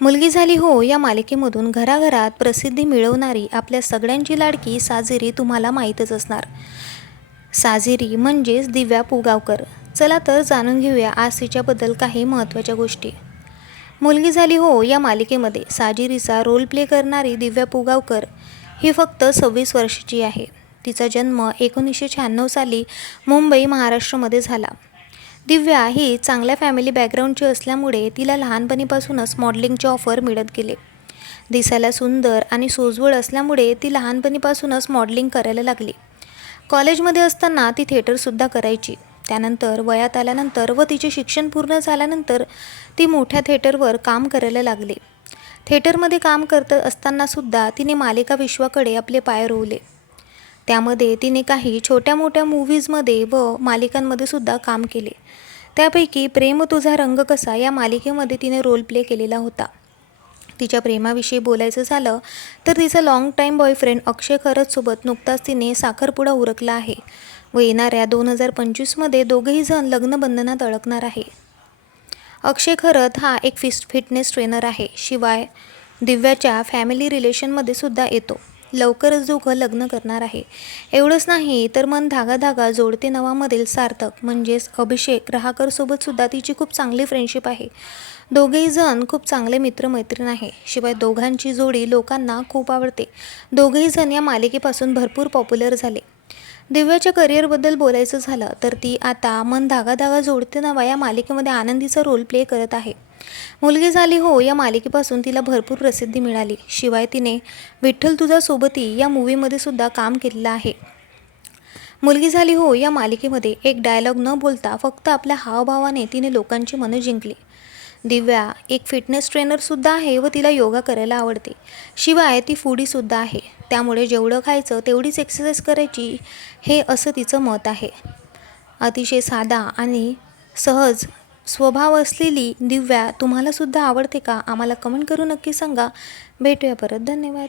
मुलगी झाली हो या मालिकेमधून घराघरात प्रसिद्धी मिळवणारी आपल्या सगळ्यांची लाडकी साजेरी तुम्हाला माहीतच असणार. साजेरी म्हणजेच दिव्या पुगावकर. चला तर जाणून घेऊया आज तिच्याबद्दल काही महत्त्वाच्या गोष्टी. मुलगी झाली हो या मालिकेमध्ये साजिरीचा रोल प्ले करणारी दिव्या पुगावकर ही फक्त सव्वीस वर्षाची आहे. तिचा जन्म एकोणीसशे शहाण्णव साली मुंबई महाराष्ट्रामध्ये झाला. दिव्या ही चांगल्या फॅमिली बॅकग्राऊंडची असल्यामुळे तिला लहानपणीपासूनच मॉडेलिंगचे ऑफर मिळत गेले. दिसायला सुंदर आणि सोजवळ असल्यामुळे ती लहानपणीपासूनच मॉडेलिंग करायला लागली. कॉलेजमध्ये असताना ती थिएटरसुद्धा करायची. त्यानंतर वयात आल्यानंतर व तिचे शिक्षण पूर्ण झाल्यानंतर ती मोठ्या थिएटरवर काम करायला लागली. थिएटरमध्ये काम करत असतानासुद्धा तिने मालिका विश्वाकडे आपले पाय रोवले. त्यामध्ये तिने काही छोट्या मोठ्या मूव्हीजमध्ये व मालिकांमध्ये सुद्धा काम केले. त्यापैकी प्रेम तुझा रंग कसा या मालिकेमध्ये तिने रोल प्ले केलेला होता. तिच्या प्रेमाविषयी बोलायचं झालं तर तिचा लाँग टाईम बॉयफ्रेंड अक्षय खरतसोबत नुकताच तिने साखरपुडा उरकला आहे व येणाऱ्या दोन हजार पंचवीसमध्ये दोघेही जण लग्नबंधनात अडकणार आहे. अक्षय खरत हा एक फिस्ट फिटनेस ट्रेनर आहे. शिवाय दिव्याच्या फॅमिली रिलेशनमध्ये सुद्धा येतो. लवकरच दोघं लग्न करणार आहे. एवढंच नाही तर मन धागा धागा जोडते नवामधील सार्थक म्हणजेच अभिषेक राहाकरसोबत सुद्धा तिची खूप चांगली फ्रेंडशिप आहे. दोघेही जण खूप चांगले मित्रमैत्रीण आहे. शिवाय दोघांची जोडी लोकांना खूप आवडते. दोघेही जण या मालिकेपासून भरपूर पॉप्युलर झाले. दिव्याच्या करिअरबद्दल बोलायचं झालं तर ती आता मन धागा धागा जोडते नवा या मालिकेमध्ये आनंदीचा रोल प्ले करत आहे. मुलगी झाली हो या मालिकेपासून तिला भरपूर प्रसिद्धी मिळाली. शिवाय तिने विठ्ठल तुझा सोबती या मूवीमध्ये सुद्धा काम केलेलं आहे. मुलगी झाली हो या मालिकेमध्ये एक डायलॉग न बोलता फक्त आपल्या हावभावाने तिने लोकांची मनं जिंकली. दिव्या एक फिटनेस ट्रेनरसुद्धा आहे व तिला योगा करायला आवडते. शिवाय ती फूडीसुद्धा आहे. त्यामुळे जेवढं खायचं तेवढीच एक्सरसाइज करायची हे असं तिचं मत आहे. अतिशय साधा आणि सहज स्वभाव असलेली दिव्या तुम्हालासुद्धा आवडते का? आम्हाला कमेंट करून नक्की सांगा. भेटूया परत. धन्यवाद.